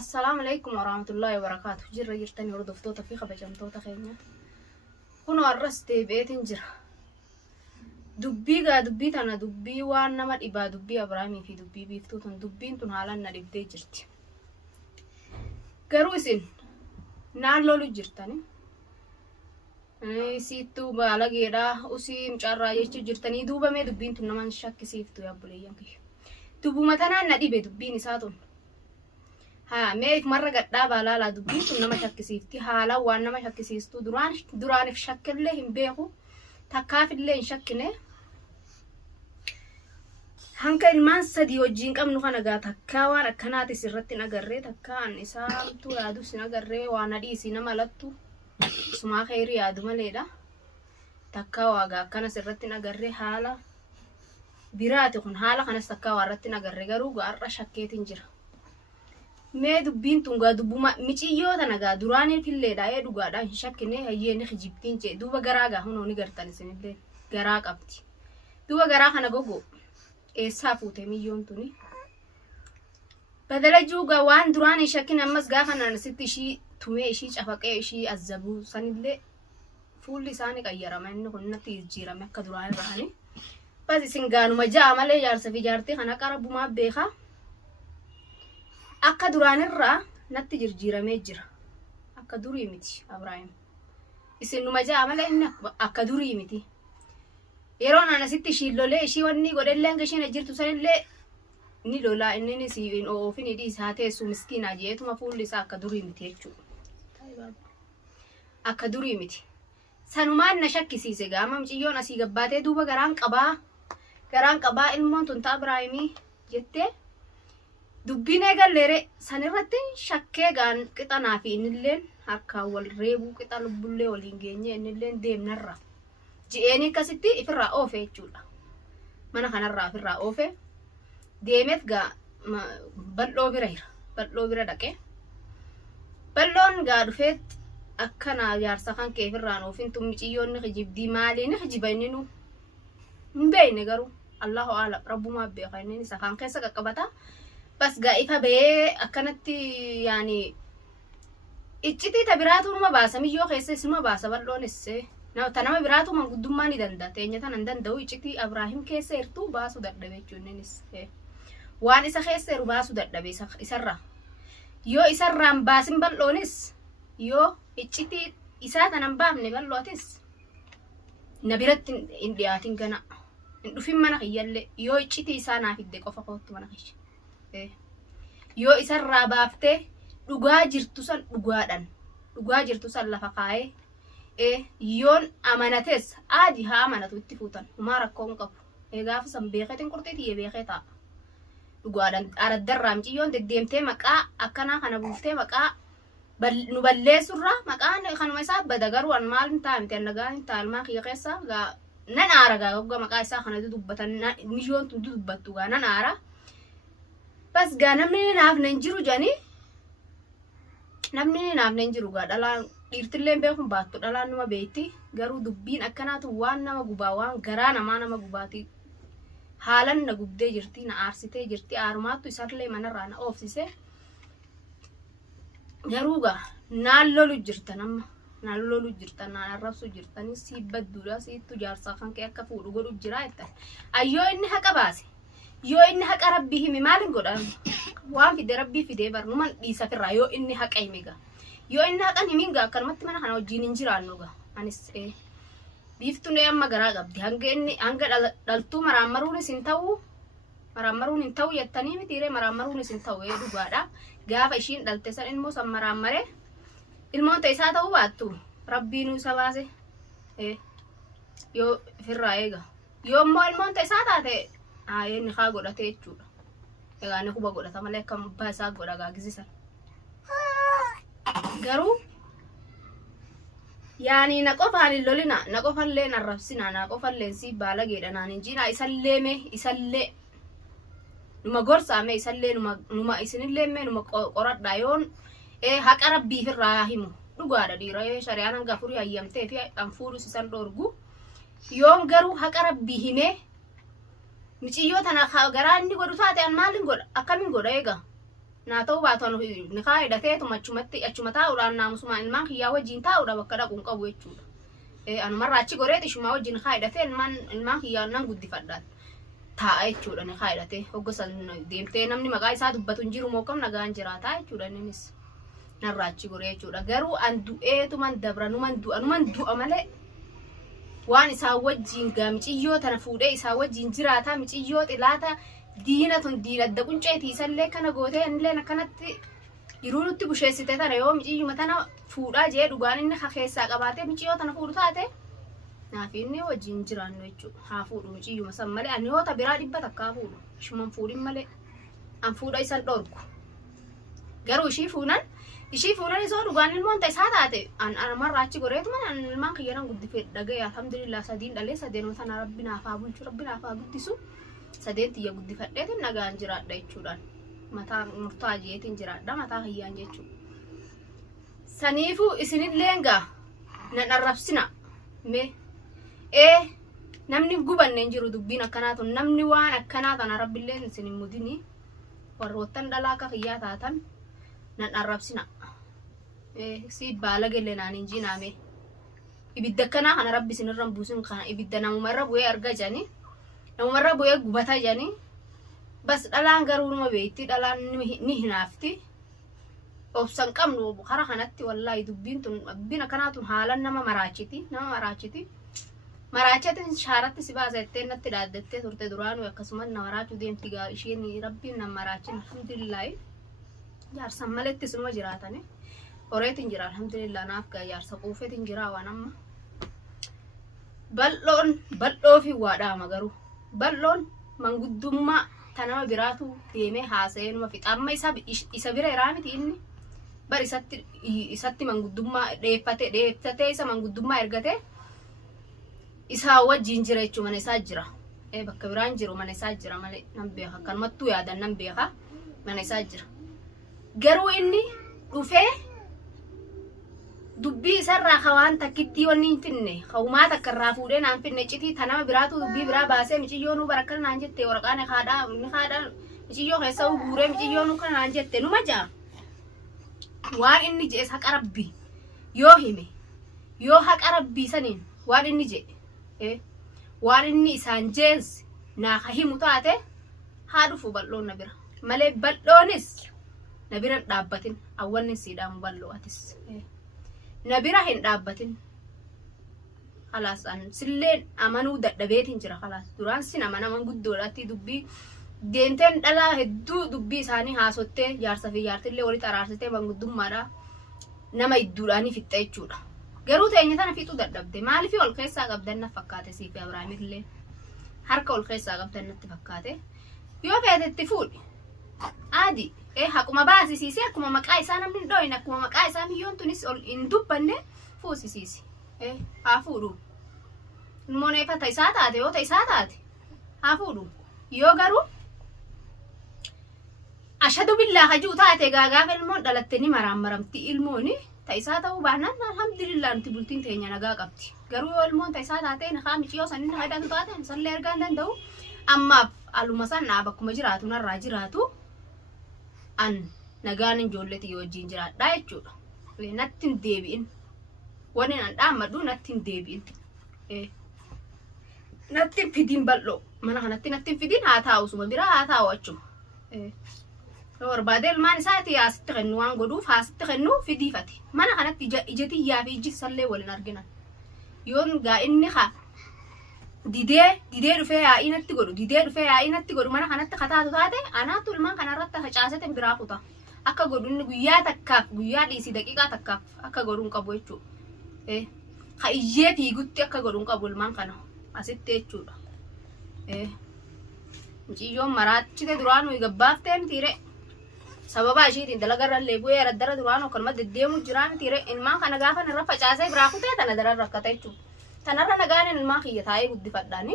السلام عليكم ورحمة الله وبركاته. جرى جرتني وردفتوتا في خبجمتوتا خينا كنو الرستي بيتن جرى دبي تنا دبي وانا ما إبا دبي أبراهيمي في دبي بيفتوتن دبين تن حالنا نبدي جرتي كروسين نالولو جرتني سيتو بالغيرا وسي مشارا يجي جرتني دوبا مي دبين تن نمان شك سيفتو يا بوليان كي دبو متنا ندي بدبين ساتون ها ميك مرة قد بالا لا دبيتو نما شكسيفتي حالا وان نما شكسيستو دران في شكل له هم بيخو تكاف اللي نشكنه هنكا المان سدي وجين قم نخنا غا تكاوان اكناتي سرتي نغري تكان اسام تو يادو سنغري وانا دي سينما لتو سما خيري يادو مليدا تكاوا غا كان سرتي نغري حالا بيراتي خن حالا خنا تكاوا رتي نغري غرو غار شكيتين جرا مي دبين تونغا دبوما ميچيو تنغا دوراني فيليدا اي دوغادا شكني هيني خجيبتين جي دوبا غراغا هونو نغرتن سنبل غرا قبتي دوبا غرا خنا غوغو اي سافوتي ميون توني بدل جوغا وان دوراني شكن امس غا خنا نستي شي تومي شي چفقي شي ازبو سنبل فول لساني غيرا من كنتي جيرا مك دوراني راني بس سنغانو مجا مالي يار سفي جارتي خنا قربما بيخا akka duraan irraa natti jirjiiramee jira akka durii miti Abrahaam isin numa jaa mala inni akka durii miti yeroo ana sitti shiillolee ishii wanni godhellee gashin jirtu sanillee ni lola inni siifin oofini di isaatee su miskiina jeetuma fuulli isaa akka durii miti jechuudha akka durii miti sanumaan na shakkisiise gaama miciyyoon asii gabbaatee duuba garaan qabaa ilmoon tun ta Abrahaamii jettee dubbine galleere sanirratti shakkee gaan qixanaa fi innilleen harka wal reebuu qixa lubbullee waliin geenye innilleen deemnarra ji'eeni akkasitti ifirraa oofe jechuudha mana kanarraa ifirraa oofe deemet gaa bal'oo bira dhaqe bal'oon gaa dhufeet akkana jaarsa kan kee ifirraan oofin tummiciyyoonni hijibdii maaliin hijiba inni nu hin beeyne garuu Allahu a'lam rabbumaa beeka inni isa kan keessa qaqqabata بس قايفها بيه أكنتي يعني إجتي تبراتو ما باسا ميجو خيسة ما باسا بلون السه تنام براتو من قدوم ماني دندا تيجي تنندن دو إجتي إبراهيم كيسة إرتو باسو درد بيجونين السه وان إسا خيسة رباسو درد بيسا إسرة يو إسرة باسم بلونس يو إجتي إسا تنام بام نبلوتس نبيرت إندياتين كنا نفهم منا خيال يو إجتي إسا نافد دكوا فقط منا خيش yoo isarraa baaftee dhugaa jirtu san lafa kaa'ee yoon amanates aadi haa amanatu itti fuutan humaa rakkoon qabu gaafa san beekeetiin qurxiitii beekee ta'a dhugaadhaan araddarraa miciyyoon deddeemtee maqaa akkanaa kana buuftee maqaa nu balleessurraa maqaan kanuma isaa bada garuu an maal hin taa'amte nagaa hin taa'almaa kiyya keessaa nan aara gaa gogga maqaa isaa kanatu dubbatan miyyoon tun dubbattu gaa nan aara بس قا نمني ناف ننجرو جاني نمني ناف ننجرو قا دلان إرتلين بيخم باتو دلان نما بيتي غارو دبين أكناتو وان نما قباوان غرانا ما نما قباتي حالا نقب دي جرتي نعارسي جرتي آرماتو يسار لي من رانا أوفسيسي غارو قا نالولو جرتنا نالولو جرتنا نالرفسو جرتاني سيبت دولا سيتو جارسا خان كي أكا فورو غارو جرايتا أيو إني حقا باسي yoo inni haqa rabbii hime maalin godhan waan fide rabbii fide barnuman dhiisa firraa yoo inni haqa himiga yoo inni haqan himinga akkanumatti mana kana wajjin hin jiraannuga anis biiftuun amma garaa qabdi hanga dhaltuu maraammaruunis hin ta'u yettanii mitiiree maraammaruunis hin ta'u dhugaadha gaafa ishiin dhalte san ilmoo san maraammare ilmoon isaa ta'uu baattu rabbiinuu isa baase yoo firraa eega yoo immoo ilmoon isaa taate inni haa godhate jechuudha egaa inni kuba godhata malee akkam abbaa isaa godha gaagisisan garuu yaani na qofaan hin lolina na qofallee narrabsina na qofallee si baala geedhanaan hin jiina isallee numa gorsaame isallee numa isinillee numa qoradha yoon haqa rabbii firraa himu dhugaadha dhiira shari'aan hanga furii hayyamtee fi anfuudhus isan dhorgu yoon garuu haqa rabbii himee miciyyo tana garaa inni godhu taate an maalin godha akkamin godha eega naatoo baatan ni kaaydatee tumachumatti achuma taa'uudhaan naamusuma ilmaan kiyyaa wajjin taa'uudha bakka dhaquun qabu jechuudha. Anumarraa achi goreeti ishuma wajjin kaaydatee ilmaan kiyyaa nan guddifadhaan taa'a jechuudha ni kaaydatee hoggosan deemtee namni maqaa isaa dubbatu hin jiru mookam nagaan jiraataa jechuudha innis narraa achi goree jechuudha. Garuu an du'eetuman dabra numan du'a malee waan isaa wajjin gaa miciyyoo tana fuudhee isaa wajjin jiraataa miciyyoo xilaata diina tun diinadda qunceetii isallee kana gootee inillee akkanatti yeroo nutti busheessite tana yoo miciyyuma tana fuudhaa jee dhugaan inni keessaa qabaatee miciyyoo tana fuudhu taate naaf inni wajjin jiraannu jechuudha. Haa fuudhu miciyyuma san malee ani yoo ta biraa dhibba takkaa fuudhu ishuman fuudhin malee an fuudha isan dhorku. Garuu ishii fuunan isoo dhugaan ilmoon isaa taate anumarraa achi goreetuma ilmaan kiyyaran guddifee dhaga'e alhamdulillah sadiin dhalee sadeenuma tana rabbi naaf haa bulchu rabbi naaf haa guddisu. Sadeen tiyya guddifadheetiin nagaan jiraadha jechuudhaan mataa murtaa jeetiin jiraadha mataa kiyyaan jechuudha. Saniifuu isinillee gaa nan arrabsina mee namni gubanne hin jiru dubbiin akkanaatu namni waan akkanaa tana rabbilleen isin hin mudini warroottan dhalaa akka kiyyaa taatan nan arrabsina si baala galee naan hin jinaame ibidda akkanaa kana rabbi isinirra hin buusin kana ibidda namumarra bu'ee arga janii namumarra bu'ee gubata janii bas dhalaan garuu numa beeyti dhalaan ni hinaafti obsan qabnu hara kanatti wallahi dubbiin tun abbiin akkanaatun haalan nama maraachiti maraachatin shaaratti si baasettee natti dhaaddattee turte duraanu akkasumas na maraachuu deemti gaa isheen rabbiin na maraachin alhamdulillah jaarsan maletti sunuma jiraatani horeetin jira alhamdulillah naaf gaa jaarsa quufetin jira waan amma bal'oo fi waadhaama garuu bal'oon manguddummaa tanama biraatu deemee haasa'ee numa fixa amma isa bira iraa miti inni bar isatti manguddummaa dheeffatee isa manguddummaa ergatee isaa wajjin jira jechuun mana isaa jira bakka biraan jiru mana isaa jira malee nan beeka akkanumattuu yaadan nan beeka mana isaa jira. Garuu inni dhufee dubbii isarraa hawaan takkitti wanni hin finne hawumaa takka irraa fuudhee naan finne citii tanama biraatu dubbii biraa baasee miciyyoonuu barakkana naan jette waraqaan haadhaa miciyyoo keessa guuree miciyyoonuu kana naan jette numa jaa waan inni jedhe haqa rabbii yoo hime yoo haqa rabbii saniin waan inni jedhe waan inni isaan jeensi naa himu taate haa dhufu bal'oon na bira malee bal'oonis na bira hin dhaabbatin awwanni siidhaamu bal'oo atis na bira hin dhaabbatin khalaas an silleen amanuu dadhabeetiin jira khalaas duraan sin amanaman guddoodhaatti dubbii deemteen dhalaa hedduu dubbii isaanii haasottee jaarsa fi jaartillee walitti araarsitee manguddummaadha nama idduudhaanii fixxe jechuudha. Garuu teenya tana fixuu dadhabde maaliif ol keessaa qabdan na fakkaate siifi Abrahaamillee harka ol keessaa qabdan natti fakkaate yoo feetetti fuudhi aadi hakuma baasisiisi akkuma maqaa isaa namni dhooyin akkuma maqaa isaa miyyoon tunis ol hin dubbanne fuusisiisi haa fuudhu ilmooneeffata isaa taate yoo ta isaa taate haa fuudhu yoo garuu ashadu billaa hajuu taate gaagaafa ilmoon dhalatte ni maraammaramti ilmooni ta isaa ta'uu baannaan alhamdulillah nuti bultiin teenya nagaa qabdi. Garuu yoo ilmoon ta isaa taate nakaa miciyoo sanni faayidatu taate sallee ergaa hin danda'u ammaaf aluma san naaf akkuma jiraatu narraa jiraatu an nagaan ijoolletii wajjin jiraadhaa jechuudha. Natti hin deebi'in wani an dhaammadhu natti hin deebi'in natti hin fidin bal'oo mana kanatti natti hin fidin haa taa'u suma biraa haa taa'u achuma. Barbaade ilmaan isaati asitti kennu waan godhuuf asitti kennu fidiifate mana kanatti ijati yaa fi ijji sallee waliin arginan yoon gaa inni haa didee dhufee yaa'inatti godhu mana kanatti kataatu taate anaatu ilmaan kanarratti facaasete biraa kuta akka godhu inni guyyaa takkaaf guyyaa dhiisii daqiiqaa takkaaf akka godhuun qabu jechuudha. Ha iyyee fiigutti akka godhuun qabu ilmaan kana asitti jechuudha. Miciyyoon maraachite duraanuu gabbaaftee mitiire sababa ishiitiin dalagarrallee bu'ee raddara duraan akkanuma deddeemuu jira mitiire ilmaan kana gaafa irra facaasee biraa kutee tana daran rakkata jechuudha. Tanarra nagaan ilmaan kiyya taa'ee guddifadhaani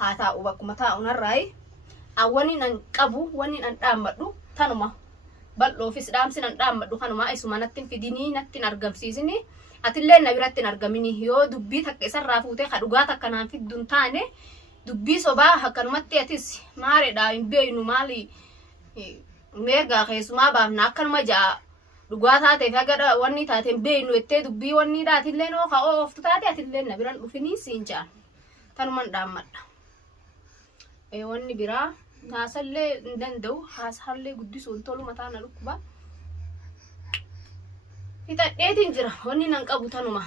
haa taa'u bakkuma taa'u narraayi awwani nan qabu wani nan dhaammadhu tanuma bal'oofis dhaamsi nan dhaammadhu kanuma isuma natti fidinii natti argamsiisini atillee na biratti hin argamini yoo dubbii takka isarraa fuutee ka dhugaa takka naan fidduun taane dubbii sobaa akkanumatti atis maareedhaa hin beeynu maali meegaa keessumaa baafna akkanuma ja'a dhugaa taatee fagada wanni taateen beeynu ettee dubbii wanni dhaatillee noo ka'oo oftu taate atillee na biran dhufinii siin jaan tanuman dhaammadha wanni biraa naasallee hin danda'u haasallee guddisuun tolu mataa na dhukkuba fixadheetiin jira wanni nan qabu tanuma